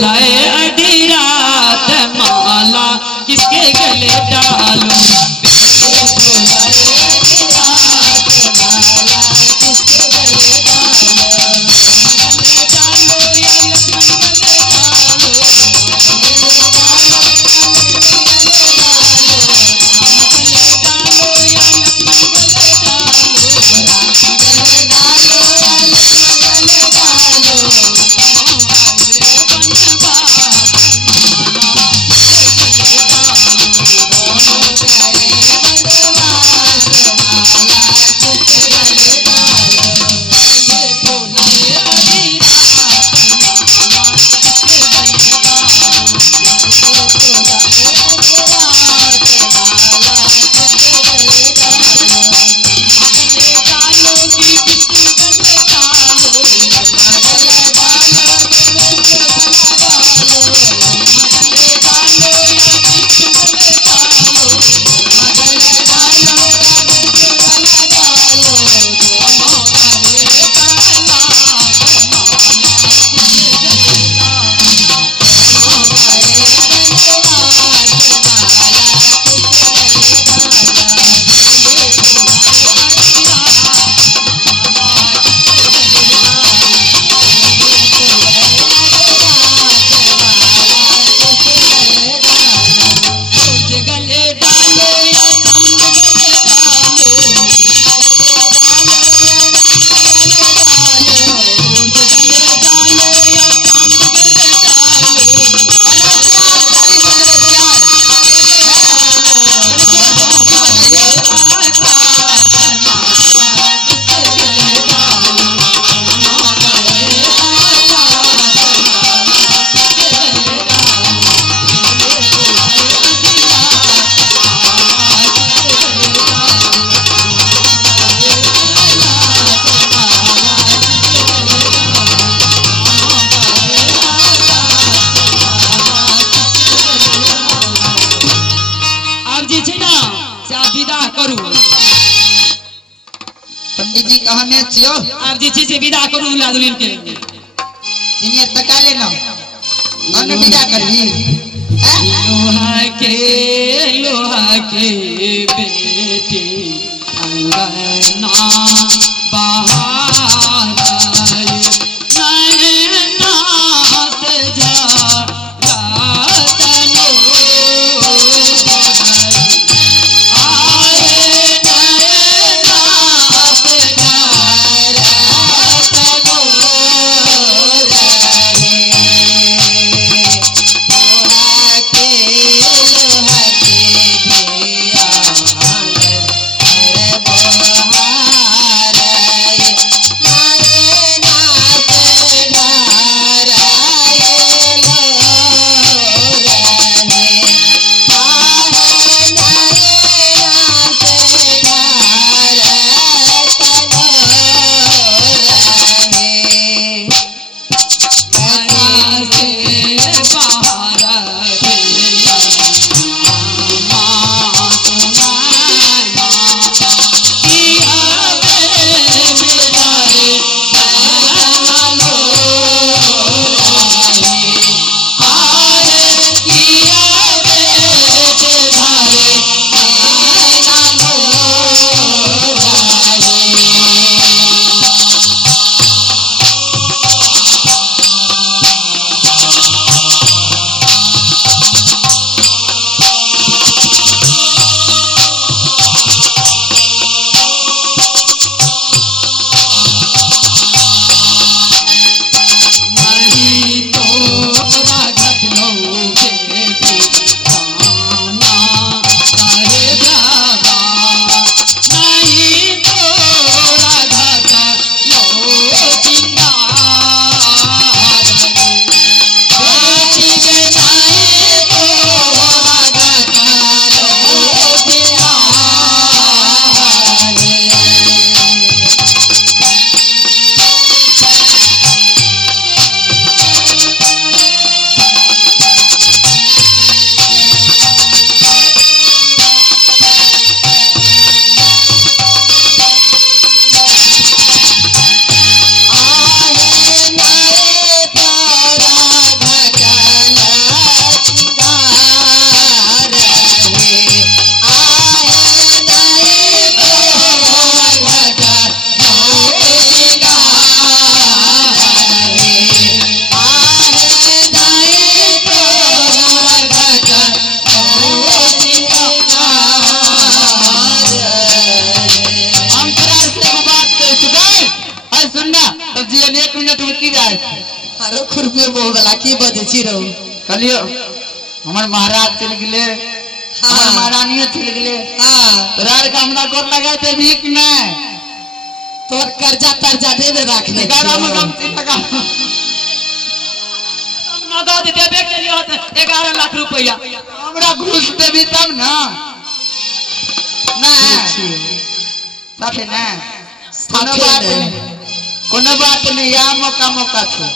लाए अधी रात माला किसके गले डालूं। पंडित जी कहने छियो आप जी से विदा करू लादुलिन के इन्हें तका लेना मन विदा करबी लोहा के बेटे अंगना बहार नैना से रुपये बोल वाला की बजे छी रहू कहलियो हमर महाराज चल गेले हमर महारानियो चल गेले तोरार के हमरा गोर लगाए दे भीख नहीं तोर कर्जा तर्जा देवे रखने गारा में गमती लगा नगद देवे के लिए 11 लाख रुपया हमरा घूस देबी तब ना साफे ना कोनो बात नहीं या मौका मौका छो